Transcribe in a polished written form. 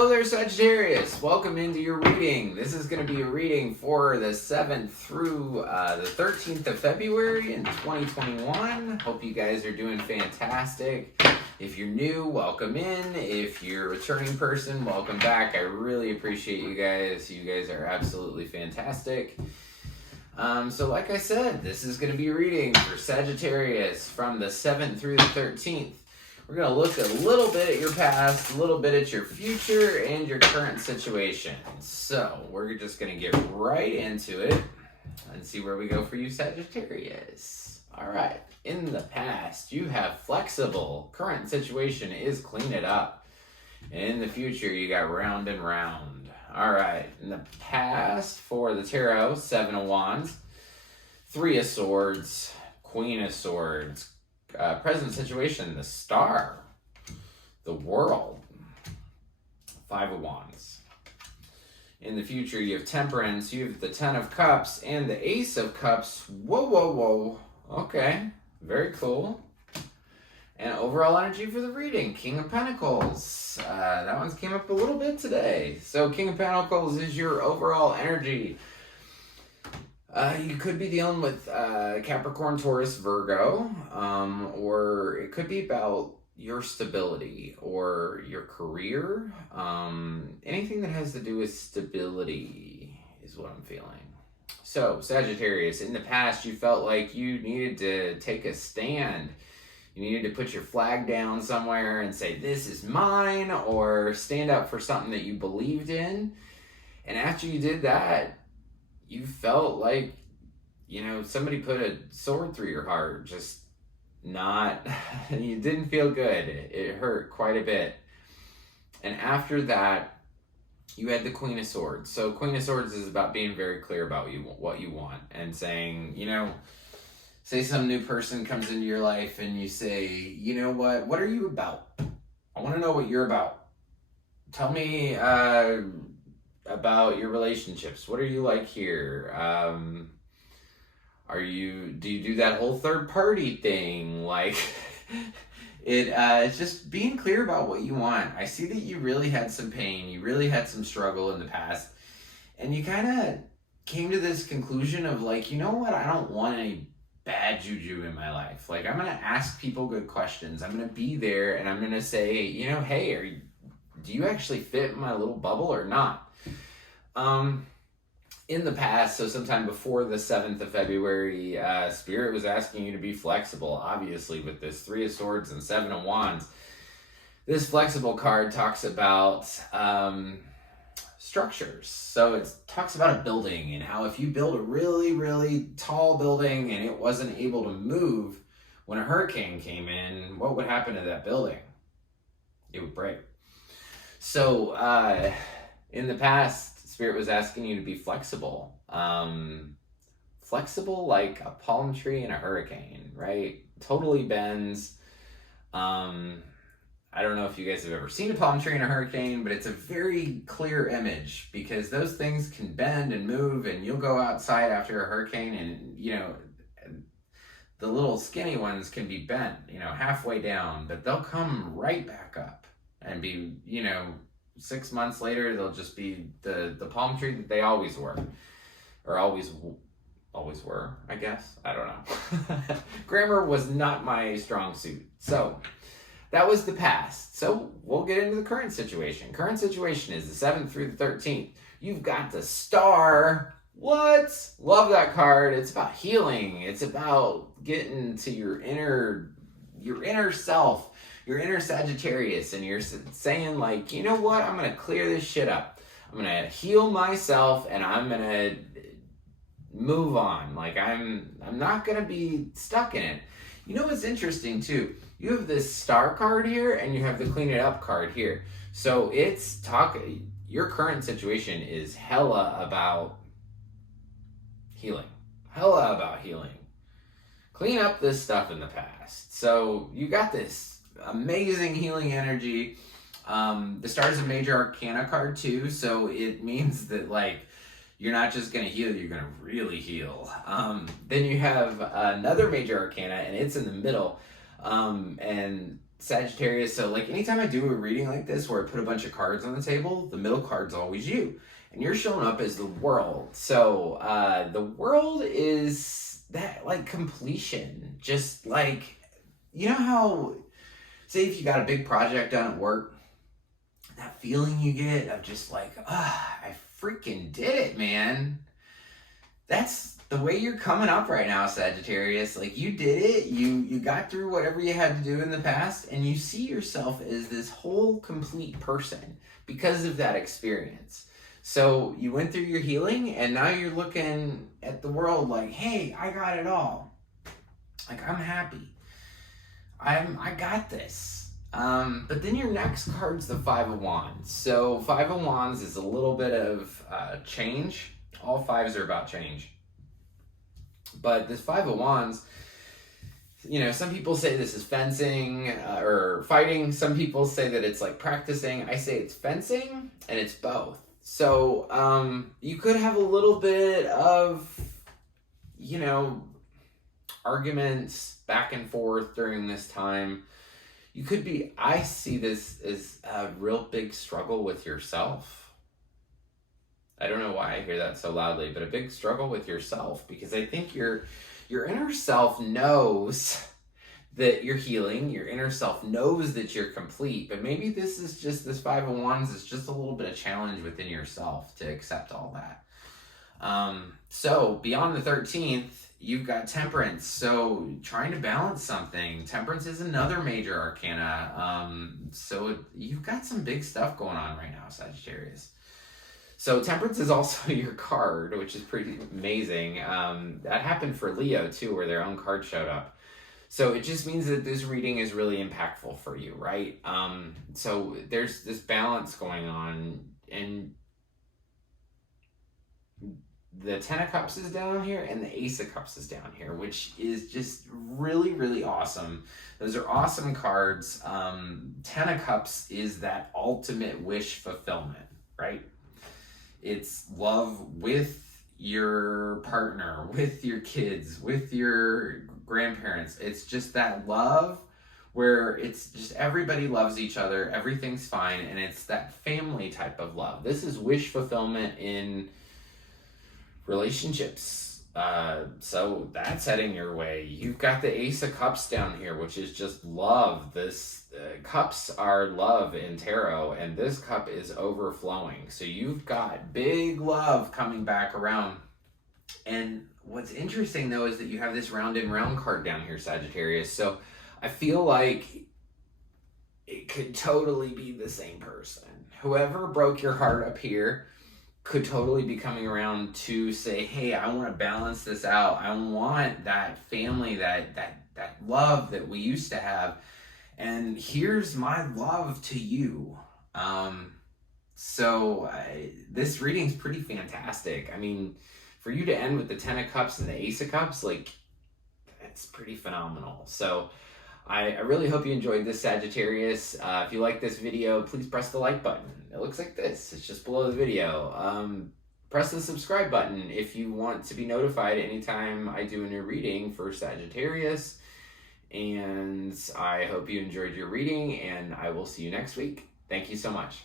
Hello there, Sagittarius. Welcome into your reading. This is going to be a reading for the 7th through the 13th of February in 2021. Hope you guys are doing fantastic. If you're new, welcome in. If you're a returning person, welcome back. I really appreciate you guys. You guys are absolutely fantastic. So like I said, this is going to be a reading for Sagittarius from the 7th through the 13th. We're going to look a little bit at your past, a little bit at your future, and your current situation. So we're just going to get right into it and see where we go for you, Sagittarius. All right. In the past, you have flexible. Current situation is clean it up. And in the future, you got round and round. All right. In the past, for the tarot, 7 of Wands, 3 of Swords, Queen of Swords. Present situation, the Star, the World, 5 of Wands. In the future, you have Temperance, you have the 10 of Cups, and the Ace of Cups. Whoa, whoa, whoa. Okay, very cool. And overall energy for the reading, King of Pentacles. That one's came up a little bit today. So King of Pentacles is your overall energy. You could be dealing with Capricorn, Taurus, Virgo, or it could be about your stability or your career. Anything that has to do with stability is what I'm feeling. So, Sagittarius, in the past, you felt like you needed to take a stand. You needed to put your flag down somewhere and say, this is mine, or stand up for something that you believed in. And after you did that, you felt like, somebody put a sword through your heart, you didn't feel good. It hurt quite a bit. And after that, you had the Queen of Swords. So Queen of Swords is about being very clear about what you want and saying, say some new person comes into your life and you say, you know what are you about? I want to know what you're about. Tell me, about your relationships. What are you like here? Do you do that whole third party thing? Like it's just being clear about what you want. I see that you really had some pain. You really had some struggle in the past. And you kind of came to this conclusion of like, you know what? I don't want any bad juju in my life. Like, I'm going to ask people good questions. I'm going to be there and I'm going to say, hey, do you actually fit in my little bubble or not? In the past, so sometime before the 7th of February, Spirit was asking you to be flexible, obviously, with this 3 of Swords and 7 of Wands. This flexible card talks about structures. So it talks about a building and how if you build a really, really tall building and it wasn't able to move, when a hurricane came in, what would happen to that building? It would break. So, in the past, Spirit was asking you to be flexible. Flexible like a palm tree in a hurricane, right? Totally bends. I don't know if you guys have ever seen a palm tree in a hurricane, but it's a very clear image because those things can bend and move, and you'll go outside after a hurricane and, the little skinny ones can be bent, halfway down, but they'll come right back up and be, 6 months later, they'll just be the palm tree that they always were. Or always were, I guess. I don't know. Grammar was not my strong suit. So, that was the past. So, we'll get into the current situation. Current situation is the 7th through the 13th. You've got the Star. What? Love that card. It's about healing. It's about getting to your inner self. Your inner Sagittarius, and you're saying like, you know what? I'm going to clear this shit up. I'm going to heal myself and I'm going to move on. Like I'm not going to be stuck in it. You know what's interesting too? You have this Star card here and you have the Clean It Up card here. So your current situation is hella about healing. Hella about healing. Clean up this stuff in the past. So you got this amazing healing energy. The Star is a major arcana card too, so it means that like you're not just going to heal, you're going to really heal. Then you have another major arcana and it's in the middle, and Sagittarius, so like anytime I do a reading like this where I put a bunch of cards on the table, the middle card's always you. And you're showing up as the world. So the world is that like completion. Just like, you know how, say if you got a big project done at work, that feeling you get of just like, I freaking did it, man. That's the way you're coming up right now, Sagittarius. Like you did it, you got through whatever you had to do in the past, and you see yourself as this whole complete person because of that experience. So you went through your healing, and now you're looking at the world like, hey, I got it all. Like I'm happy. I got this. But then your next card's the Five of Wands. So Five of Wands is a little bit of change. All fives are about change. But this Five of Wands, you know, some people say this is fencing or fighting. Some people say that it's like practicing. I say it's fencing, and it's both. So you could have a little bit of, you know, arguments back and forth during this time. You could be, I see this as a real big struggle with yourself. I don't know why I hear that so loudly, but a big struggle with yourself, because I think your inner self knows that you're healing. Your inner self knows that you're complete, but maybe this Five of Wands is just a little bit of challenge within yourself to accept all that. So beyond the 13th, you've got Temperance. So trying to balance something. Temperance is another major arcana. So you've got some big stuff going on right now, Sagittarius. So Temperance is also your card, which is pretty amazing. That happened for Leo too, where their own card showed up. So it just means that this reading is really impactful for you, right? So there's this balance going on, and the Ten of Cups is down here and the Ace of Cups is down here, which is just really, really awesome. Those are awesome cards. Ten of Cups is that ultimate wish fulfillment, right? It's love with your partner, with your kids, with your grandparents. It's just that love where it's just everybody loves each other, everything's fine, and it's that family type of love. This is wish fulfillment in relationships. So that's heading your way. You've got the Ace of Cups down here, which is just love. This cups are love in tarot, and this cup is overflowing. So you've got big love coming back around. And what's interesting though is that you have this round and round card down here, Sagittarius. So I feel like it could totally be the same person. Whoever broke your heart up here could totally be coming around to say, hey, I want to balance this out. I want that family, that love that we used to have. And here's my love to you. This reading's pretty fantastic. I mean, for you to end with the Ten of Cups and the Ace of Cups, like, that's pretty phenomenal. So I really hope you enjoyed this, Sagittarius. If you like this video, please press the like button. It looks like this. It's just below the video. Press the subscribe button if you want to be notified anytime I do a new reading for Sagittarius. And I hope you enjoyed your reading, and I will see you next week. Thank you so much.